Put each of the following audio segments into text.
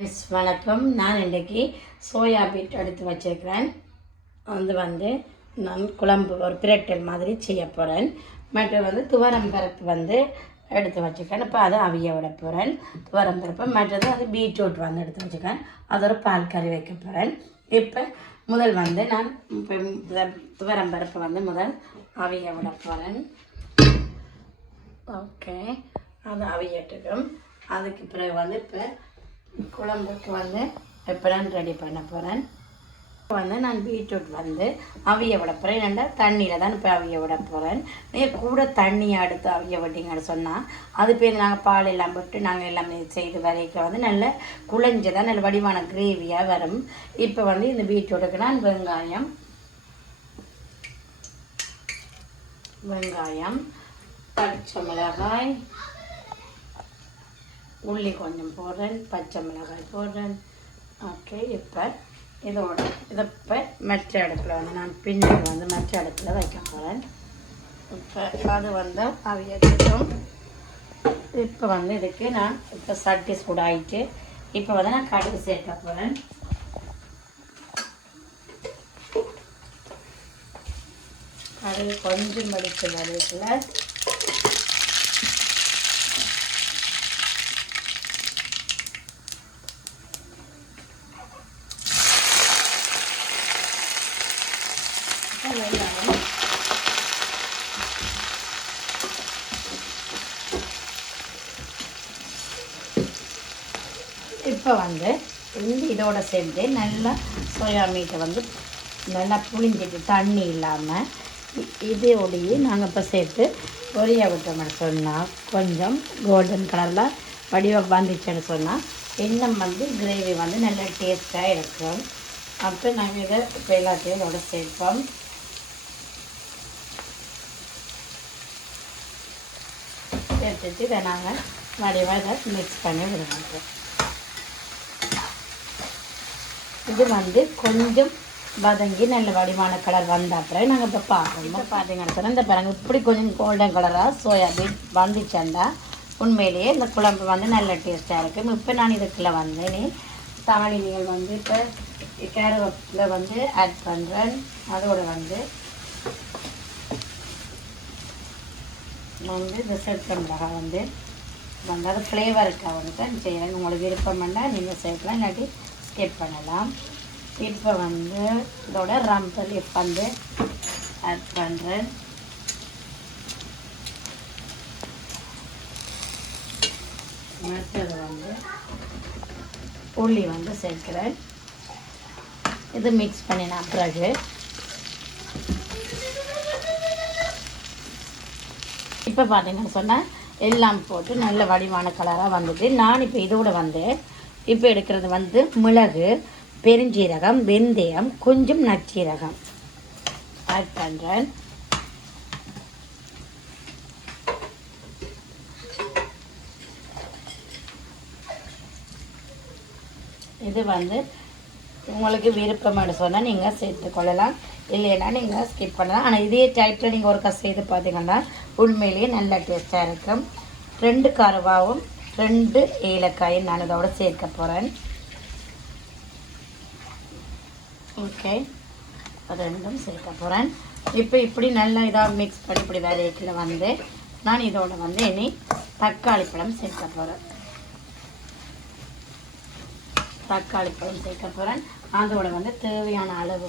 வணக்கம். நான் இன்றைக்கி சோயா பீட் எடுத்து வச்சுருக்கிறேன். நான் குழம்பு ஒரு பிரட்டல் மாதிரி செய்ய போகிறேன். மற்ற துவரம் பருப்பு எடுத்து வச்சுருக்கேன். இப்போ அதை அவிய விட போகிறேன். துவரம் பருப்பு மற்றது பீட்ரூட் எடுத்து வச்சுருக்கேன். அது ஒரு பால் கறி வைக்க போகிறேன். இப்போ முதல் நான் துவரம் பருப்பு முதல் அவிய விட போகிறேன். ஓகே, அது அவியட்டுக்கும். அதுக்கு பிறகு இப்போ குழம்புக்கு இப்போ நான் ரெடி பண்ண போகிறேன். நான் பீட்ரூட் அவிய விட போகிறேன். ஏன்னா தண்ணியில் தான் இப்போ அவிய விட போகிறேன். நீங்கள் கூட தண்ணியை எடுத்து அவிய விட்டிங்கன்னு சொன்னால் அது பேர் நாங்கள் பால் எல்லாம் விட்டு நாங்கள் எல்லாமே செய்து வரைக்கும் நல்ல குழஞ்சதான் நல்ல வடிவான கிரேவியாக வரும். இப்போ இந்த பீட்ரூட்டுக்கு நான் வெங்காயம் பச்சை மிளகாய் உள்ளி கொஞ்சம் போடுறேன், பச்சை மிளகாய் போடுறேன். ஓகே, இப்போ இதை இப்போ மற்ற அடுப்பில் நான் பின்னல் மற்ற அடுப்பில் வைக்க போகிறேன். இப்போ அது அவியட்டும். இப்போ இதுக்கு நான் இப்போ சட்டி சூடாயிட்டு இப்போ நான் கடுகு சேர்க்க போகிறேன். கடுகு கொஞ்சம் மடித்து வரையில் இப்போ இதோட சேர்ந்து நல்லா சோயா மீட்டை நல்லா புளிஞ்சிட்டு தண்ணி இல்லாமல் இதோடையே நாங்கள் இப்போ சேர்த்து பொரிய விட்டோம்னு சொன்னால் கொஞ்சம் கோல்டன் கலரில் வடிவம் வந்துச்சுன்னு சொன்னால் இன்னும் கிரேவி நல்ல டேஸ்ட்டாக இருக்கும். அப்போ நாங்கள் இதை இப்போ எல்லாத்தையும் இதோட சேர்ப்போம். சேர்த்துட்டு இதை நாங்கள் வடிவாக இதை மிக்ஸ் பண்ணி விடுவோம். இது கொஞ்சம் வதங்கி நல்ல வடிவான கலர் வந்த அப்புறம் நாங்கள் இப்போ பார்க்கணும். பார்த்தீங்கன்னு சொன்னால் இந்த பாருங்கள் இப்படி கொஞ்சம் கோல்டன் கலராக சோயாபீன் வந்துச்சேன்டா உண்மையிலேயே இந்த குழம்பு நல்ல டேஸ்ட்டாக இருக்கும். இப்போ நான் இதுக்குள்ளே நீ தாளினிகள் இப்போ கேரட்டில் ஆட் பண்ணுறேன். அதோடு இந்த செட் மிளகாய் அது ஃப்ளேவருக்காக தான் செய்கிறேன். உங்களுக்கு விருப்பம் பண்ணால் நீங்கள் சேர்க்கலாம், இல்லாட்டி ஸ்கிப் பண்ணலாம். இப்போ இதோட ரம்பல் இப்போ ஆட் பண்ணுறேன். மற்றது உள்ளி சேர்க்கிறேன். இது மிக்ஸ் பண்ணின பிறகு இப்போ பார்த்தீங்கன்னு சொன்னால் எல்லாம் போட்டு நல்ல வடிவான கலராக வந்துட்டு நான் இப்போ இதோட இப்போ எடுக்கிறது மிளகு, பெருஞ்சீரகம், வெந்தயம், கொஞ்சம் நச்சீரகம் ஆட் பண்ணுறேன். இது உங்களுக்கு விருப்பம்னு சொன்னால் நீங்கள் சேர்த்துக்கொள்ளலாம், இல்லைன்னா நீங்கள் ஸ்கிப் பண்ணலாம். ஆனால் இதே டைப்பில் நீங்கள் ஒருக்கா செய்து பார்த்தீங்கன்னா உண்மையிலேயே நல்ல டேஸ்ட்டாக இருக்கும். 2 கருவாவும் 2 ஏலக்காயும் நான் இதோட சேர்க்க போகிறேன். ஓகே, ரெண்டும் சேர்க்க போகிறேன். இப்போ இப்படி நல்லா இதாக மிக்ஸ் பண்ணி இப்படி வேலையில் நான் இதோட இனி தக்காளி பழம் சேர்க்க போகிறேன். தக்காளி பழம் சேர்க்க போகிறேன். அதோட தேவையான அளவு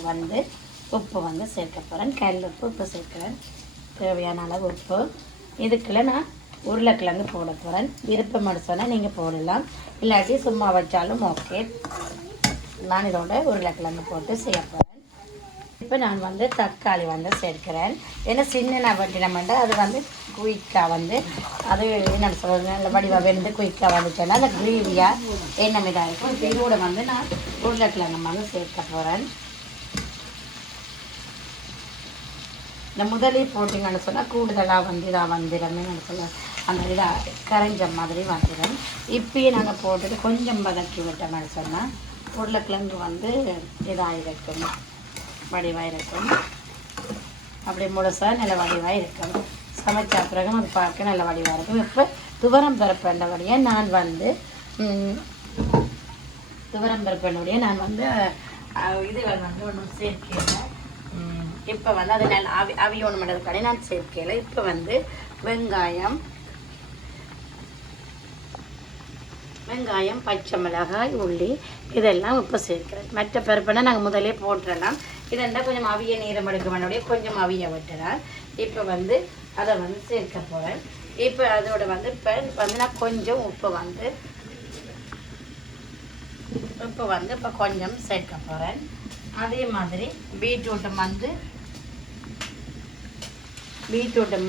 உப்பு சேர்க்க போகிறேன். கல் உப்பு இப்போ சேர்க்குறேன். தேவையான அளவு உப்பு. இதுக்குள்ள நான் உருளைக்கிழங்கு போட போகிறேன். விருப்பம் சொன்னால் நீங்கள் போடலாம், இல்லாட்டி சும்மா வச்சாலும் ஓகே. நான் இதோட உருளைக்கிழங்கு போட்டு செய்ய போகிறேன். இப்போ நான் தக்காளி சேர்க்கிறேன். ஏன்னா சின்ன வட்டினமெண்டா அது குயிக்காக அது என்ன சொல்கிறது நல்ல வடிவாக குயிக்காக வந்துச்சேன்னா அந்த கிரேவியாக என்ன இதாக இருக்கும். இப்போ இதோட நான் உருளைக்கிழங்கு சேர்க்க போகிறேன். இந்த முதலே போட்டிங்கன்னு சொன்னால் கூடுதலாக இதாக வந்துடும்னு சொல்ல அந்த இதாக கரைஞ்ச மாதிரி வந்துடும். இப்பயே நாங்கள் போட்டுட்டு கொஞ்சம் வதக்கி விட்டோம்னு சொன்னால் உருளைக்கிழங்கு இதாக இருக்கும், வடிவாக இருக்கும். அப்படி முழுசாக நல்ல வடிவாக இருக்கும். சமைச்ச பிறகு அது பார்க்க நல்ல வடிவாக இருக்கும். இப்போ துவரம் பருப்புன்றபடியாக நான் துவரம் பருப்பினுடைய நான் வந்து இதுகள் வந்து ஒன்றும் சேர்க்கல. இப்போ வந்து அது நான் அவியோணும் பண்ணுறதுக்காண்டி நான் சேர்க்கல. இப்போ வந்து வெங்காயம் பச்சை மிளகாய் உள்ளி இதெல்லாம் இப்போ சேர்க்கிறேன். மற்ற பருப்புனா நாங்கள் முதலே போட்டுடலாம். இதெல்லாம் கொஞ்சம் அவிய நீரம் எடுக்க வேண்டிய கொஞ்சம் அவிய விட்டுறேன். இப்போ வந்து அதை வந்து சேர்க்க போகிறேன். இப்போ அதோட வந்து இப்போ வந்து நான் கொஞ்சம் உப்பு வந்து இப்போ கொஞ்சம் சேர்க்க போகிறேன். அதே மாதிரி பீட்ரூட்டும்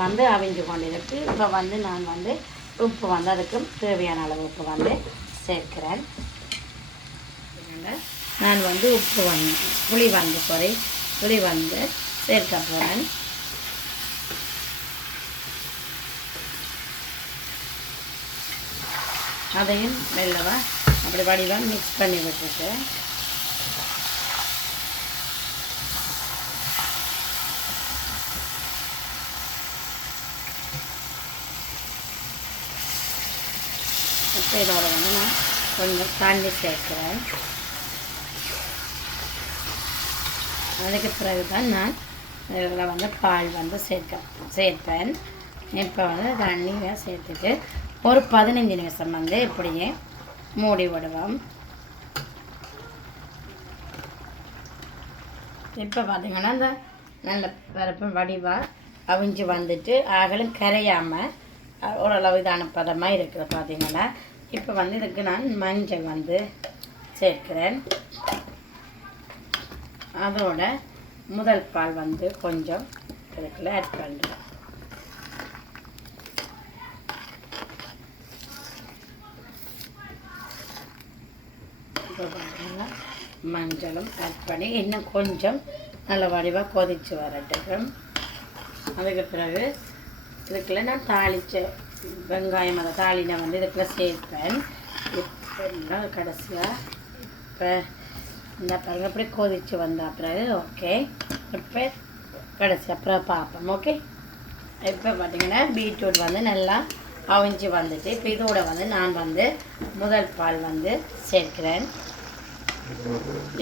வந்து அவிஞ்சு கொண்டிருக்கு. இப்போ வந்து நான் வந்து உப்பு வந்து அதுக்கு தேவையான அளவு உப்பு வந்து சேர்க்கிறேன். நான் வந்து புளி வந்து சேர்க்க போகிறேன். அதையும் மெல்லவா அப்படி வடிவாக மிக்ஸ் பண்ணி விட்டுட்டு இப்போ இதோட வந்து நான் கொஞ்சம் தண்ணி சேர்க்கிறேன். அதுக்கு பிறகு தான் நான் இதில் வந்து பால் வந்து சேர்ப்பேன். இப்போ வந்து தண்ணியை சேர்த்துட்டு ஒரு 15 நிமிஷம் வந்து இப்படியே மூடி விடுவோம். இப்போ பார்த்திங்கன்னா இந்த நல்ல பருப்பு வடிவாக அவிஞ்சு வந்துட்டு ஆகலும் கரையாமல் ஓரளவு இதான பதமாக இருக்குது பார்த்திங்கன்னா. இப்போ வந்து இதுக்கு நான் மஞ்சள் வந்து சேர்க்கிறேன். அதோட முதல் பால் வந்து கொஞ்சம் இதுக்குள்ள ஆட் பண்ணுறேன். இப்போ பார்த்தீங்கன்னா மஞ்சளும் ஆட் பண்ணி இன்னும் கொஞ்சம் நல்ல வடிவாக கொதித்து வரட்டும். அதுக்கு பிறகு இதுக்குள்ள நான் தாளித்த வெங்காயம் அதை தாளினை வந்து இதுக்குள்ள சேர்ப்பேன். இப்போ கடைசியாக இப்போ இந்த பாருங்க அப்படி கொதித்து வந்த பிறகு ஓகே. இப்போ கடைசி அப்புறம் பார்ப்போம். ஓகே, இப்போ பார்த்தீங்கன்னா பீட்ரூட் வந்து நல்லா அவிஞ்சு வந்துட்டு இப்போ இதோட வந்து நான் வந்து முதல் பால் வந்து சேர்க்கிறேன்.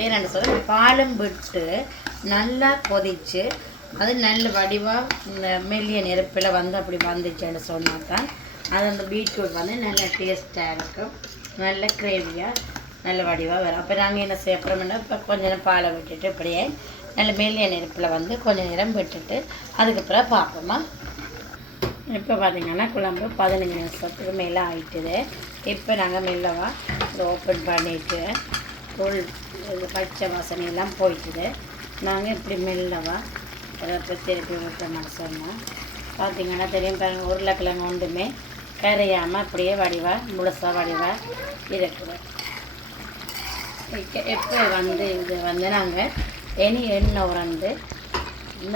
ஏன்னு சொல்ல பாலும் விட்டு நல்லா கொதித்து அது நல்ல வடிவாக இந்த மெல்லிய நெருப்பில் வந்து அப்படி வந்துச்சுன்னு சொன்னால் தான் அது அந்த பீட்ரூட் வந்து நல்ல டேஸ்ட்டாக இருக்கும், நல்ல கிரேவியாக நல்ல வடிவாக வரும். அப்போ நாங்கள் என்ன செய்யப்படுறோம்னா இப்போ கொஞ்ச நேரம் பாலை விட்டுட்டு இப்படியே நல்ல மெல்லிய நெருப்பில் வந்து கொஞ்சம் நேரம் விட்டுட்டு அதுக்கப்புறம் பார்ப்போமா. இப்போ பார்த்திங்கன்னா குழம்பு 15 நிமிஷத்துக்கு மேலே ஆயிட்டுது. இப்போ நாங்கள் மெல்லவாக இதை ஓப்பன் பண்ணிவிட்டு பச்சை வாசனையெல்லாம் போயிட்டுது. நாங்கள் இப்படி மெல்லவாக அதை திருப்பி விட்டோம்னு சொன்னால் பார்த்திங்கன்னா தெரியும் பாருங்கள், உருளைக்கிழங்கு ஒன்றுமே கரையாமல் அப்படியே வடிவாக முழுசாக வடிவாக இருக்குது. இப்போ வந்து இது வந்து நாங்கள் எண்ணெய் உறந்து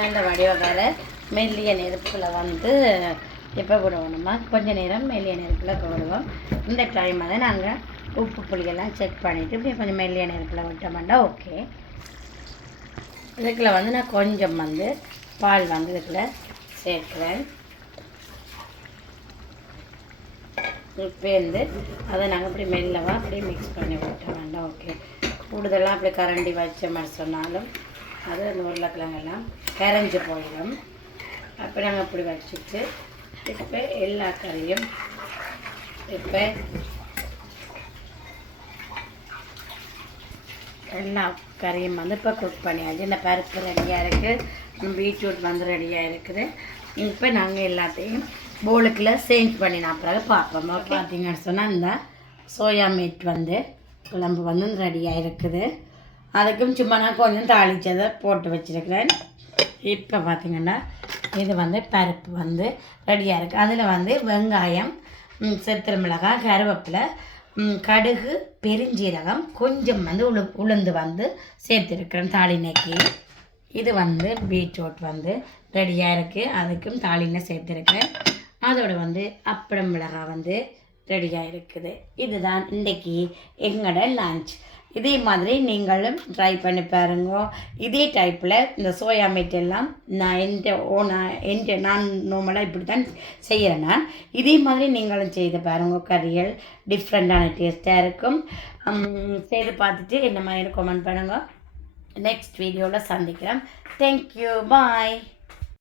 நல்ல வடிவாக வர மெல்லிய நெருப்பில் வந்து எப்போ விடுவோம்மா கொஞ்சம் நேரம் மெல்லிய நெருப்பில் விடுவோம். இந்த டைம் வந்து நாங்கள் உப்பு புளியெல்லாம் செக் பண்ணிவிட்டு இப்படி கொஞ்சம் மெல்லிய நெருப்பில் விட்டோம்னா ஓகே. இதுக்குள்ள வந்து நான் கொஞ்சம் வந்து பால் வந்து இதுக்குள்ள சேர்க்கிறேன். இப்போ வந்து அதை நாங்கள் இப்படி மெல்லவாக அப்படியே மிக்ஸ் பண்ணி விட்டோம்னா ஓகே. கூடுதலாக அப்படி கரண்டி வச்ச மாதிரி சொன்னாலும் அது அந்த உருளைக்கிழங்கெல்லாம் கரைஞ்சி போயிடும். அப்போ நாங்கள் அப்படி வச்சுட்டு இப்போ எல்லா கறியும் இப்போ எல்லா கறியும் வந்து இப்போ குக் பண்ணியாச்சு. இந்த பருப்பு ரெடியாக இருக்குது, பீட்ரூட் வந்து ரெடியாக இருக்குது. இப்போ நாங்கள் எல்லாத்தையும் போலுக்குள்ள சேஞ்ச் பண்ணினா பிறகு பார்ப்போம். பார்த்தீங்கன்னு சொன்னால் இந்த சோயா மீட் வந்து குழம்பு வந்து ரெடியாக இருக்குது. அதுக்கும் சும்மா நான் கொஞ்சம் தாளிச்சதை போட்டு வச்சுருக்கிறேன். இப்போ பார்த்திங்கன்னா இது வந்து பருப்பு வந்து ரெடியாக இருக்குது. அதில் வந்து வெங்காயம், செத்தல் மிளகாய், கருவேப்பிலை, கடுகு, பெருஞ்சீரகம், கொஞ்சம் வந்து உளுந்து வந்து சேர்த்துருக்கிறேன் தாளினைக்கு. இது வந்து பீட்ரூட் வந்து ரெடியாக இருக்குது, அதுக்கும் தாளினை சேர்த்துருக்கிறேன். அதோட வந்து அப்பளம் மிளகாய் வந்து ரெடியாக இருக்குது. இதுதான் இன்றைக்கி எங்களோட லஞ்ச். இதே மாதிரி நீங்களும் ட்ரை பண்ணி பாருங்க. இதே டைப்பில் இந்த சோயா மீட் எல்லாம் நான் நார்மலாக இப்படி தான் செய்கிறேன். நான் இதே மாதிரி நீங்களும் செய்து பாருங்க. கறிகள் டிஃப்ரெண்ட்டான டேஸ்ட்டாக இருக்கும். செய்து பார்த்துட்டு என்ன மாதிரி கமெண்ட் பண்ணுங்கள். நெக்ஸ்ட் வீடியோவில் சந்திக்கிறேன். தேங்க்யூ, பாய்.